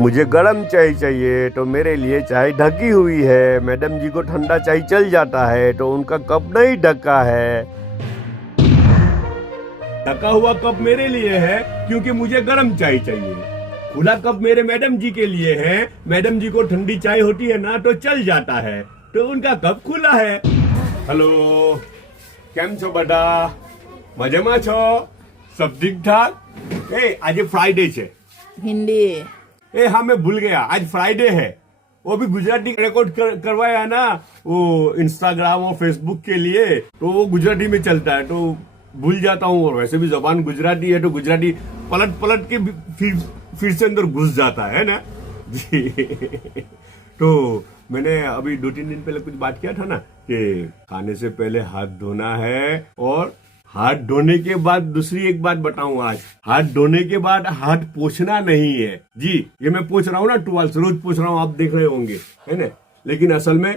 मुझे गर्म चाय चाहिए तो मेरे लिए चाय ढकी हुई है। मैडम जी को ठंडा चाय चल जाता है तो उनका कप नहीं ढका है। ढका हुआ कप मेरे लिए है क्योंकि मुझे गर्म चाय चाहिए। खुला कप मेरे मैडम जी के लिए है। मैडम जी को ठंडी चाय होती है ना तो चल जाता है तो उनका कप खुला है। हेलो, કેમ છો બધા? મજામાં છો? सब ठीक ठाक? ए आज फ्राइडे છે। हिंदी ए हाँ मैं भूल गया, आज फ्राइडे है। वो भी गुजराती रिकॉर्ड करवाया ना वो इंस्टाग्राम और फेसबुक के लिए, तो वो गुजराती में चलता है तो भूल जाता हूँ। और वैसे भी जबान गुजराती है तो गुजराती पलट पलट के फिर से अंदर घुस जाता है ना जी। तो मैंने अभी 2-3 दिन पहले कुछ बात किया था ना कि खाने से पहले हाथ धोना है, और हाथ धोने के बाद दूसरी एक बात बताऊं आज, हाथ धोने के बाद हाथ पोंछना नहीं है जी। ये मैं पोंछ रहा हूँ ना टुवाल से, रोज पोंछ रहा हूँ, आप देख रहे होंगे है ना, लेकिन असल में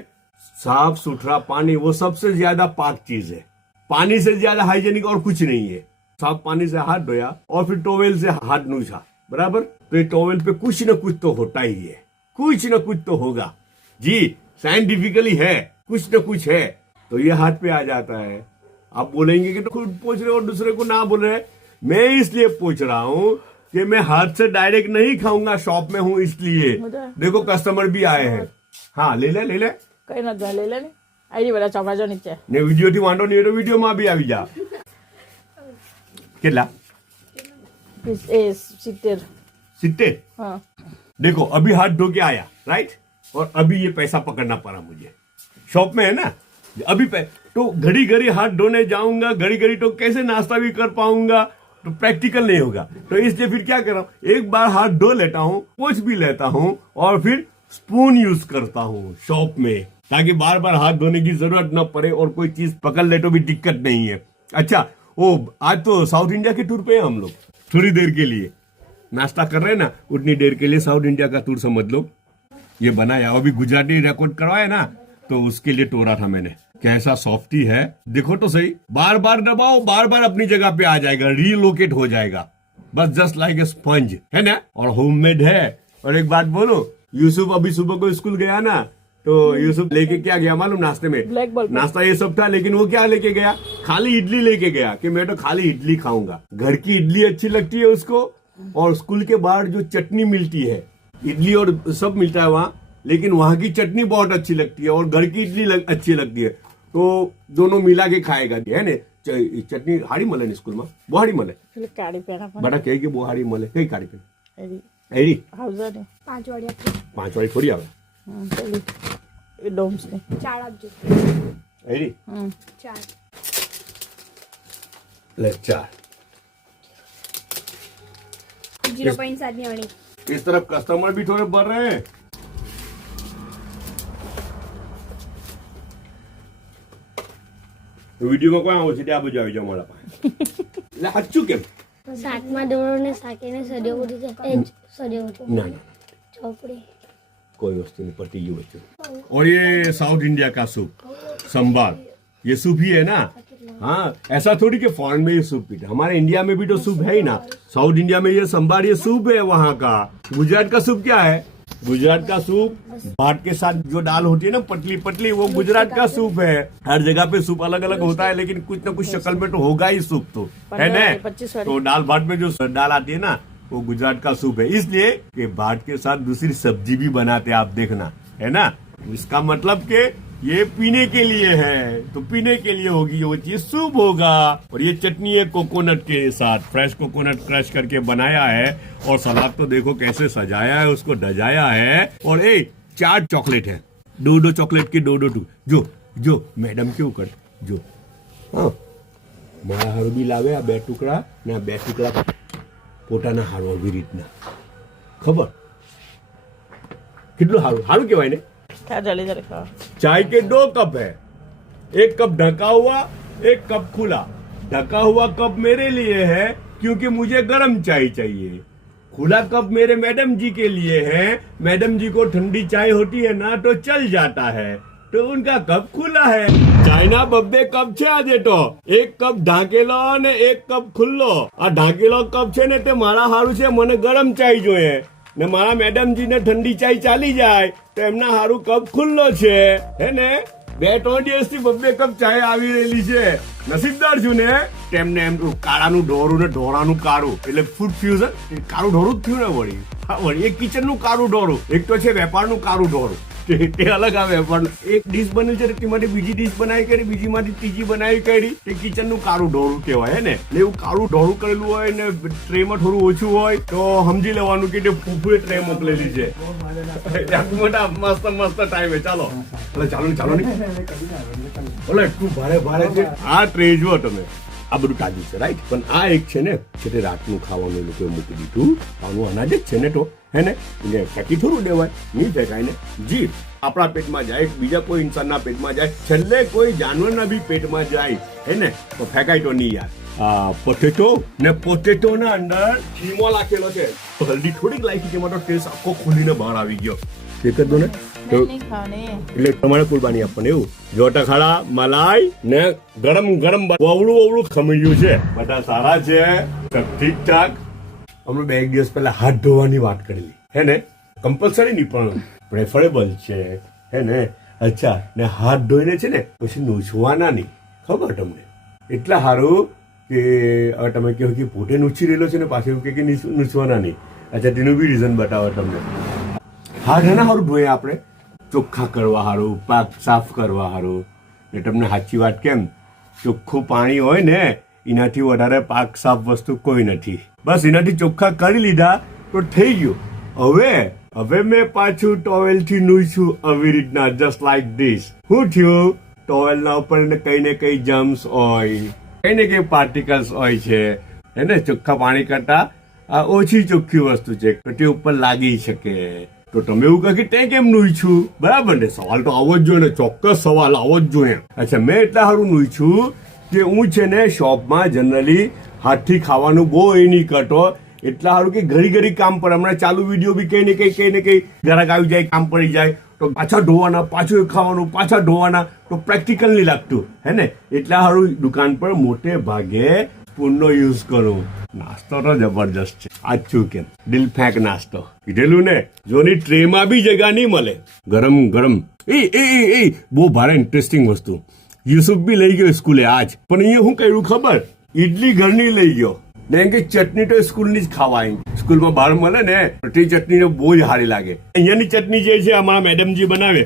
साफ सुथरा पानी वो सबसे ज्यादा पाक चीज है। पानी से ज्यादा हाइजेनिक और कुछ नहीं है। साफ पानी से हाथ धोया और फिर टॉवेल से हाथ नूछा, बराबर, तो ये टॉवेल पे कुछ न कुछ तो होता ही है, कुछ न कुछ तो होगा जी। साइंटिफिकली है, कुछ न कुछ है, तो ये हाथ पे आ जाता है। आप बोलेंगे कि तो खुद पूछ रहे हो और दूसरे को ना बोल रहे। मैं इसलिए पूछ रहा हूँ कि मैं हाथ से डायरेक्ट नहीं खाऊंगा, शॉप में हूँ इसलिए। देखो कस्टमर भी आए हैं। हाँ ले ले कई न ले ले आईडी वाला चौका जो नीचे ने वीडियो थी वांडो नहीं तो वीडियो में भी આવી જા। કેટલા? 70। हाँ देखो अभी हाथ धो के आया, राइट, और अभी ये पैसा पकड़ना पड़ा मुझे। शॉप में है ना, अभी तो घड़ी घड़ी हाथ धोने जाऊंगा, घड़ी घड़ी तो कैसे नाश्ता भी कर पाऊंगा, तो प्रैक्टिकल नहीं होगा। तो इसलिए फिर क्या कर रहा हूँ, एक बार हाथ धो लेता हूँ, पोंछ भी लेता हूँ, और फिर स्पून यूज करता हूँ शॉप में, ताकि बार बार हाथ धोने की जरूरत न पड़े और कोई चीज पकड़ ले तो भी दिक्कत नहीं है। अच्छा, वो आज तो साउथ इंडिया के टूर पे है हम लोग, थोड़ी देर के लिए नाश्ता कर रहे हैं ना, उतनी देर के लिए साउथ इंडिया का टूर समझ लो। ये बनाया, अभी गुजराती रिकॉर्ड करवाया ना तो उसके लिए तोड़ा था मैंने। कैसा सॉफ्टी है, देखो तो सही, बार बार दबाओ, बार बार अपनी जगह पे आ जाएगा, रीलोकेट हो जाएगा, बस जस्ट लाइक ए स्पंज, है ना, और होममेड है। और एक बात बोलो, यूसुफ अभी सुबह को स्कूल गया ना, तो यूसुफ लेके क्या गया मालूम, नाश्ते में नाश्ता ये सब था, लेकिन वो क्या लेके गया, खाली इडली लेके गया कि मैं तो खाली इडली खाऊंगा। घर की इडली अच्छी लगती है उसको, और स्कूल के बाहर जो चटनी मिलती है, इडली और सब मिलता है वहाँ, लेकिन वहाँ की चटनी बहुत अच्छी लगती है और घर की इडली अच्छी लगती है, तो दोनों मिला के खाएगा, है ने। चटनी हाड़ी मले ने स्कूल में, बो हाड़ी मले बड़ा कहे कि बो हाड़ी मले, कई काड़ी पे एडी 5 वाड़ी थोड़ी आवे डोम्स ने 4 આપજો एडी 4 ले 4 0.7 ની વાળી। इस तरफ कस्टमर भी थोड़े बढ़ रहे हैं। वीडियो में कोई आवश्यक आप जाओ जाओ मारा पाए ले हच्चू के 7માં ધોરણે સાકેને સડ્યો ઉડી છે એ સડ્યો ना ચોપડી कोई वस्तु नहीं पड़ती ये बच्चों। और ये साउथ इंडिया का सूप संभार, ये सूप ही है ना। हाँ, ऐसा थोड़ी कि फॉरेन में ये सूप पीते, हमारे इंडिया में भी तो सूप है ही ना। साउथ इंडिया में ये संभार, ये सूप है वहाँ का। गुजरात का सूप क्या है, गुजरात का सूप भात के साथ जो दाल होती है ना पतली पतली, वो गुजरात का सूप है। हर जगह पे सूप अलग अलग होता है, लेकिन कुछ न कुछ शक्ल में तो होगा ही सूप, तो है ना। तो दाल भात में जो दाल आती है ना, वो गुजरात का सूप है, इसलिए कि भात के साथ दूसरी सब्जी भी बनाते हैं, आप देखना, है ना। इसका मतलब कि ये पीने के लिए है, तो पीने के लिए होगी वो चीज सूप होगा। और ये चटनी है कोकोनट के साथ, फ्रेश कोकोनट क्रश करके बनाया है, और सलाद तो देखो कैसे सजाया है, उसको डजाया है। और 4 चॉकलेट है, 2 चॉकलेट के 2 जो जो मैडम के ऊपर जो हाँ मारा हारू भी लावे, 2 टुकड़ा ने 2 टुकड़ा પોતાના હારું, આવી રીતના ખબર કેટલું હારું હારું કહેવાય ને। चाय के 2 कप है, 1 कप ढका हुआ, 1 कप खुला। ढका हुआ कप मेरे लिए है क्योंकि मुझे गर्म चाय चाहिए। खुला कप मेरे मैडम जी के लिए है, मैडम जी को ठंडी चाय होती है ना तो चल जाता है, तो उनका कप खुला है। चाइना बब्बे कप छे આજે તો, 1 કપ ઢાંકેલો અને 1 કપ ખુલ્લો। આ ઢાંકેલો કપ છે ને તે મારા હારું છે, મને ગરમ ચાય જોઈએ, ને મારા મેડમજીને ઠંડી ચાય ચાલી જાય તો એમના હારું કપ ખુલ્લો છે હે ને 2-3 દિવસથી 2 કપ ચાય આવી રહેલી છે. નસીબદાર છું ને તેમને એમ કાળાનું ઢોરું ને ઢોરાનું કાળું એટલે ફૂડ ફ્યુઝન કાળું ઢોરું જ થયું ને વળી. હા વળી એક કિચનનું કાળું ઢોરું, એક તો છે વેપારનું કાળું ઢોરું. તે અલગ આવે પણ એક ડીશ બની છે તેમાંથી બીજી ડીશ બનાવી કરી, બીજી માંથી ત્રીજી બનાવી કરી, તે કિચન નું કાળું ઢોરું કહેવાય ને. એટલે એવું કાળું ઢોરું કરેલું હોય ને ટ્રેમાં થોડું ઓછું હોય તો સમજી લેવાનું કે તે ફૂફુએ ટ્રે મોકલેલી છે. મોટા મસ્ત મસ્ત ટાઈમે ચાલો ચાલો નહીં બોલો એટલું ભારે ભારે છે. આ ટ્રે જુઓ તમે, આ બધું તાજું છે રાઈટ, પણ આ એક છે ને છે તે રાતનું ખાવાનું એ લોકોએ મૂકી દીધું. આનું અનાજ જ છે ને તો હે ને, એટલે ફેંકી થોડું દેવાય, નહીં ફેંકાય ને. જી આપણા પેટમાં જાય, બીજા કોઈ ઇન્સાનના પેટમાં જાય, છેલ્લે કોઈ જાનવરના બી પેટમાં જાય હે ને, તો ફેંકાય તો નહીં યાર. પોટેટો ને પોટેટોના અંદર ખીમો નાખેલો છે, તો હલ્દી થોડીક લાખી, તેમાં તો ટેસ્ટ આખો ખુલીને બહાર આવી ગયો. એક જ દો ને તો નહીં ખાવાની. એટલે તમારે કુરબાની આપવાની એવું. જોટા ખાડા મલાઈ ને ગરમ ગરમ વવળું ખમણ્યું છે. બધા સારા છે, ઠીક ઠાક. હમણાં 2 દિવસ પહેલા હાથ ધોવાની વાત કરેલી હે ને, કમ્પલસરી નહીં પણ પ્રેફરેબલ છે હે ને. અચ્છા, ને હાથ ધોઈને છે ને પછી નૂછવાના નહીં, ખબર તમને? એટલા સારું કે હવે તમે કહો કે પોતે નૂછી રહેલો છે ને પાછું એવું કે નૂછવાના નહીં. અચ્છા, તેનું બી રીઝન બતાવો તમને. હાથ એના સારું ધોઈએ આપણે, ચોખ્ખા કરવા સારું, પાક સાફ કરવા સારું. ને તમને સાચી વાત કેમ, ચોખ્ખું પાણી હોય ને એનાથી વધારે પાક સાફ વસ્તુ કોઈ નથી. બસ એનાથી ચોખ્ખા કરી લીધા તો થઈ ગયું. હવે મેં પાછું ટોવેલથી નૂછું આવી રીતના, જસ્ટ લાઈક ધીસ. શું થયું? ટોવેલના ઉપર કઈ ને કઈ જમ્સ હોય, કઈ ને કઈ પાર્ટિકલ્સ હોય છે એને ચોખ્ખા પાણી કરતા આ ઓછી ચોખ્ખી વસ્તુ છે તો તે ઉપર લાગી શકે. તો તમે એવું કહો કે તે કેમ નૂછું? બરાબર ને, સવાલ તો આવો જ જોઈએ ને, ચોક્કસ સવાલ આવો જ જોઈએ. અચ્છા, મેં એટલા સારું નૂછું કે હું છે ને શોપમાં જનરલી હાથથી ખાવાનું બહુ એ નહીં કરતો. એટલા સારું કે ઘડી કામ પર, હમણાં ચાલુ વિડીયો બી કઈ ને કઈ ગ્રાહક આવી જાય, કામ પડી જાય તો પાછા ધોવાના, પાછું ખાવાનું, પાછા ધોવાના, તો પ્રેક્ટિકલ નહીં લાગતું હે ને. એટલા સારું દુકાન પર મોટે ભાગે સ્પૂનનો યુઝ કરું. નાસ્તો તો જબરજસ્ત છે. આછું કેમ દિલ ફેંક નાસ્તો કીધેલું ને, જોની ટ્રેમાં બી જગ્યા નહીં મળે. ગરમ એ બહુ ભારે ઇન્ટરેસ્ટિંગ વસ્તુ. યુસુફ બી લઈ ગયો સ્કૂલે આજ, પણ અહીંયા શું કર્યું ખબર? ઇડલી ઘરની લઈ ગયો ને કે ચટણી તો સ્કૂલની જ ખાવાય. સ્કૂલમાં બહાર મળે ને તે ચટણી બહુ જ સારી લાગે. અહીંયાની ચટણી જે છે અમારા મેડમજી બનાવે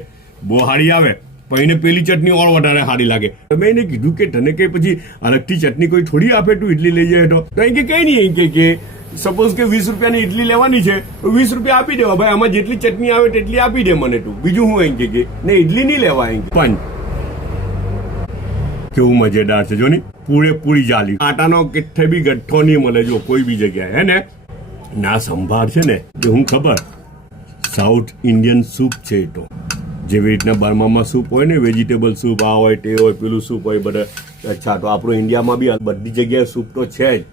બહુ સારી આવે, પણ એને પેલી ચટણી ઓર વધારે સારી લાગે. મેં એને કીધું કે તને કઈ પછી અલગથી ચટણી કોઈ થોડી આપે, તું ઇડલી લઈ જાય તો કે કઈ નહીં, કે સપોઝ કે 20 રૂપિયાની ઇડલી લેવાની છે તો 20 રૂપિયા આપી દેવા ભાઈ, આમાં જેટલી ચટણી આવે તેટલી આપી દે મને તું, બીજું હું એમ કે ને ઇડલી નહીં લેવા. પણ કેવું મજેદાર છે જો ની, પૂરેપૂરી જાલી. આટાનો કેટલે બી ગઠ્ઠો નહીં મળે જો કોઈ બી જગ્યાએ હે ને. ના સંભાર છે ને કે હું ખબર, સાઉથ ઇન્ડિયન સૂપ છે એ તો. જેવી રીતના બર્મામાં સૂપ હોય ને, વેજીટેબલ સૂપ આ હોય તે હોય, પેલું સૂપ હોય બધા. અચ્છા, તો આપણું ઇન્ડિયામાં બી બધી જગ્યાએ સૂપ તો છે જ.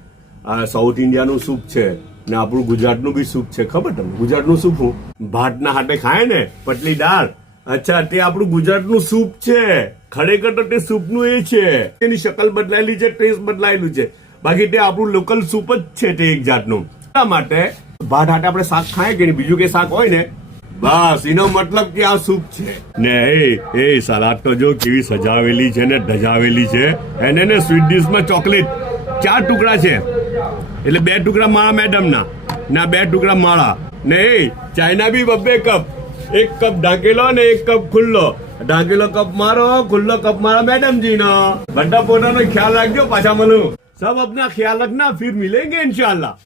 આ સાઉથ ઇન્ડિયાનું સૂપ છે ને આપણું ગુજરાતનું બી સૂપ છે. ખબર તમને ગુજરાતનું સૂપ હું ભાતના હાથે ખાય ને, પટલી દાળ. અચ્છા, તે આપણું ગુજરાતનું સૂપ છે. ખરેખર તો તે સૂપનું એ છે, એની શકલ બદલાયેલી છે, ટેસ્ટ બદલાયેલું છે, બાકી તે આપણું લોકલ સૂપ જ છે તે એક જાતનું. એટલા માટે ભાત હાથે આપણે શાક ખાય કે બીજું કે શાક હોય ને, બસ એનો મતલબ કે આ સૂપ છે ને. એ સલાડ તો જો કેવી સજાવેલી છે ને ધજાવેલી છે. એને ને સ્વીટ ડીશમાં ચોકલેટ 4 ટુકડા છે, એટલે 2 ટુકડા મારા મેડમના ના 2 ટુકડા મારા ને. ચાઇના બી 2 કપ, 1 કપ ઢાંકેલો ને 1 કપ ખુલ્લો. ઢાંકેલો કપ મારો, ખુલ્લો કપ મારા મેડમજીનો. બધા પોતાનો ખ્યાલ રાખજો, પાછા મળું. સબ अपना ख्याल रखना, फिर मिलेंगे इंशाल्लाह.